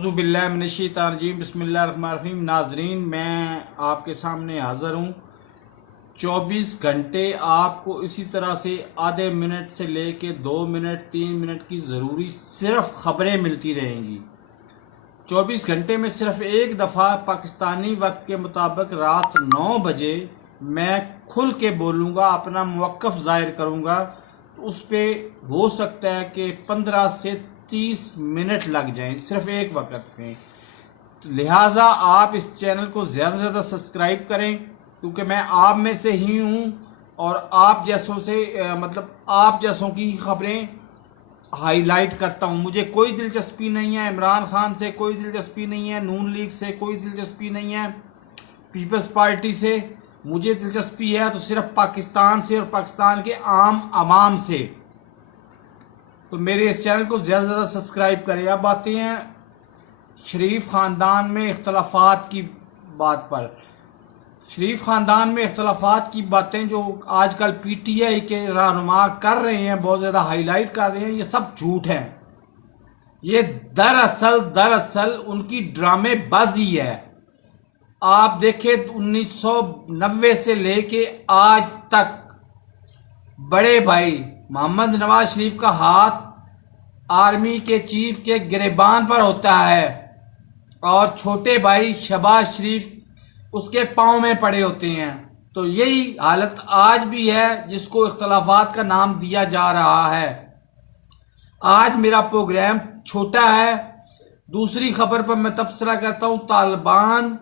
औज़ुबिल्लाहि मिनश्शैतानिर्रजीम बिस्मिल्लाहिर्रहमानिर्रहीम। नाजरीन, मैं आपके सामने हाज़िर हूँ। 24 घंटे आपको इसी तरह से आधे मिनट से लेके 2 मिनट 3 मिनट की ज़रूरी सिर्फ ख़बरें मिलती रहेंगी। 24 घंटे में सिर्फ एक दफ़ा पाकिस्तानी वक्त के मुताबिक रात 9 बजे मैं खुल के बोलूँगा, अपना मौक़िफ़ ज़ाहिर करूँगा। तो उस पर हो सकता है कि 15 से 30 मिनट लग जाएं, सिर्फ एक वक्त में। तो लिहाजा आप इस चैनल को ज़्यादा से ज़्यादा सब्सक्राइब करें, क्योंकि मैं आप में से ही हूँ और आप जैसों से आप जैसों की खबरें हाईलाइट करता हूँ। मुझे कोई दिलचस्पी नहीं है इमरान खान से, कोई दिलचस्पी नहीं है नून लीग से, कोई दिलचस्पी नहीं है पीपल्स पार्टी से। मुझे दिलचस्पी है तो सिर्फ पाकिस्तान से और पाकिस्तान के आम आवाम से। तो मेरे इस चैनल को ज़्यादा से ज़्यादा सब्सक्राइब करें। अब आते हैं शरीफ ख़ानदान में इख्तलाफात की बात पर। शरीफ ख़ानदान में इख्तलाफात की बातें जो आजकल पीटीआई के रहनुमा कर रहे हैं, बहुत ज़्यादा हाईलाइट कर रहे हैं, ये सब झूठ है। ये दरअसल उनकी ड्रामेबाजी है। आप देखें 1990 से लेके आज तक बड़े भाई मोहम्मद नवाज शरीफ का हाथ आर्मी के चीफ के गिरेबान पर होता है और छोटे भाई शहबाज शरीफ उसके पाँव में पड़े होते हैं। तो यही हालत आज भी है, जिसको इख्तलाफात का नाम दिया जा रहा है। आज मेरा प्रोग्राम छोटा है। दूसरी खबर पर मैं तबसरा करता हूँ। तालिबान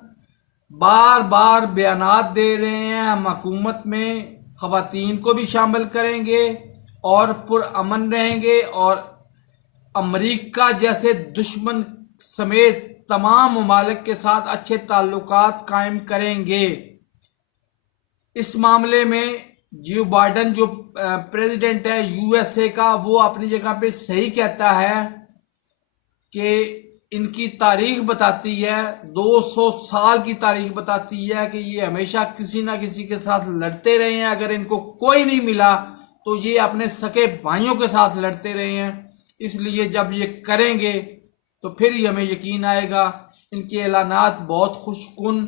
बार बार बयानात दे रहे हैं, हम हुकूमत में ख़वातीन को भी शामिल करेंगे और पुरअमन रहेंगे और अमेरिका जैसे दुश्मन समेत तमाम ममालिक के साथ अच्छे ताल्लुकात कायम करेंगे। इस मामले में जो बाइडन जो प्रेसिडेंट है यूएसए का, वो अपनी जगह पे सही कहता है कि इनकी तारीख बताती है, 200 साल की तारीख बताती है कि ये हमेशा किसी ना किसी के साथ लड़ते रहे हैं। अगर इनको कोई नहीं मिला तो ये अपने सके भाइयों के साथ लड़ते रहे हैं। इसलिए जब ये करेंगे तो फिर ही हमें यकीन आएगा। इनके ऐलानात बहुत खुशकुन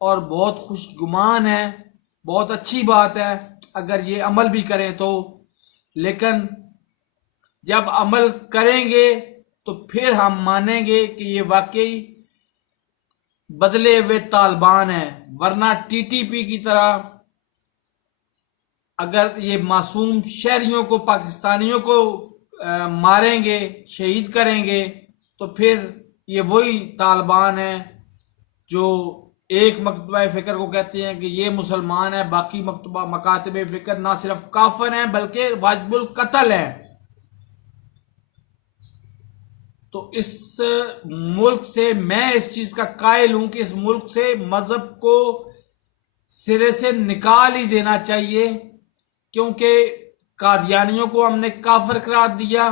और बहुत खुशगुमान है। बहुत अच्छी बात है अगर ये अमल भी करें तो, लेकिन जब अमल करेंगे तो फिर हम मानेंगे कि ये वाकई बदले हुए तालिबान है। वरना टीटीपी की तरह अगर ये मासूम शहरियों को, पाकिस्तानियों को मारेंगे, शहीद करेंगे, तो फिर ये वही तालिबान है जो एक मकतबा फ़िक्र को कहते हैं कि ये मुसलमान है, बाकी मकातबे फ़िक्र ना सिर्फ काफिर हैं बल्कि वाजिबुल कत्ल है। तो इस मुल्क से मैं इस चीज का कायल हूं कि इस मुल्क से मजहब को सिरे से निकाल ही देना चाहिए, क्योंकि कादियानियों को हमने काफिर करार दिया।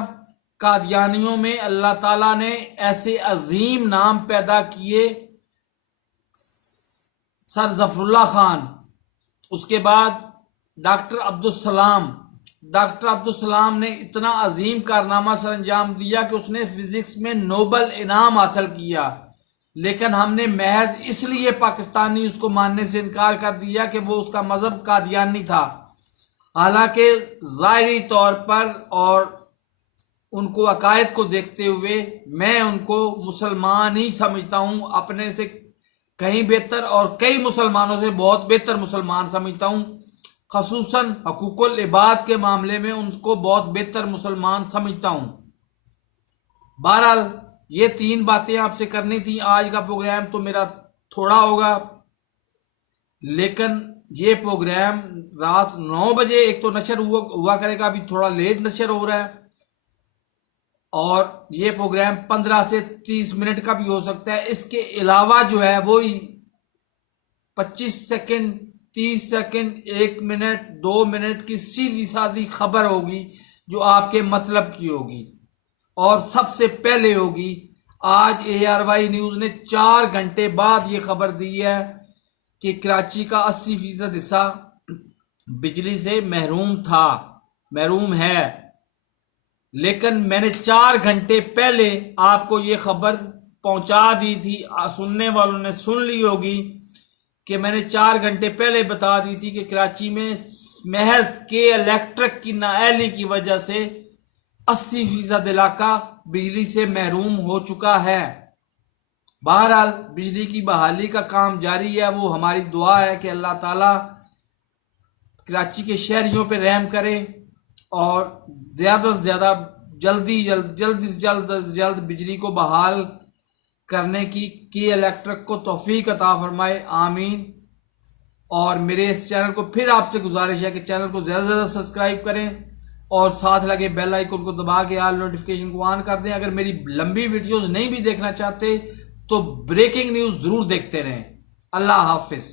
कादियानियों में अल्लाह ताला ने ऐसे अजीम नाम पैदा किए, सर जफरुल्लाह खान, उसके बाद डॉक्टर अब्दुल सलाम ने इतना अजीम कारनामा सर अंजाम दिया कि उसने फिजिक्स में नोबल इनाम हासिल किया। लेकिन हमने महज इसलिए पाकिस्तानी उसको मानने से इनकार कर दिया कि वो उसका मजहब कादियानी था। हालांकि ज़ाहिरी तौर पर और उनको अकायद को देखते हुए मैं उनको मुसलमान ही समझता हूँ, अपने से कहीं बेहतर और कई मुसलमानों से बहुत बेहतर मुसलमान समझता हूँ। खसूसन हकूकुल इबाद के मामले में उनको बहुत बेहतर मुसलमान समझता हूँ। बहरहाल ये 3 बातें आपसे करनी थी। आज का प्रोग्राम तो मेरा थोड़ा होगा, लेकिन ये प्रोग्राम रात 9 बजे एक तो नशर हुआ करेगा, अभी थोड़ा लेट नशर हो रहा है, और ये प्रोग्राम 15 से 30 मिनट का भी हो सकता है। इसके अलावा जो है वो 25 सेकंड, 30 सेकंड, 1 मिनट, 2 मिनट की सीधी सादी खबर होगी जो आपके मतलब की होगी। और सबसे पहले होगी, आज ARY न्यूज ने 4 घंटे बाद ये खबर दी है कि कराची का 80% हिस्सा बिजली से महरूम है। लेकिन मैंने 4 घंटे पहले आपको ये खबर पहुंचा दी थी, सुनने वालों ने सुन ली होगी कि मैंने 4 घंटे पहले बता दी थी कि कराची में महज के इलेक्ट्रिक की नाअहली की वजह से 80% इलाका बिजली से महरूम हो चुका है। बहरहाल बिजली की बहाली का काम जारी है। वो हमारी दुआ है कि अल्लाह ताला कराची के शहरियों पे रहम करे और ज़्यादा से ज़्यादा जल्द से जल्द बिजली को बहाल करने की इलेक्ट्रिक को तौफीक अता फरमाए, आमीन। और मेरे इस चैनल को फिर आपसे गुजारिश है कि चैनल को ज़्यादा से ज़्यादा सब्सक्राइब करें और साथ लगे बेल आइकन को दबा के ऑल नोटिफिकेशन को ऑन कर दें। अगर मेरी लंबी वीडियोस नहीं भी देखना चाहते तो ब्रेकिंग न्यूज़ ज़रूर देखते रहें। अल्लाह हाफिज़।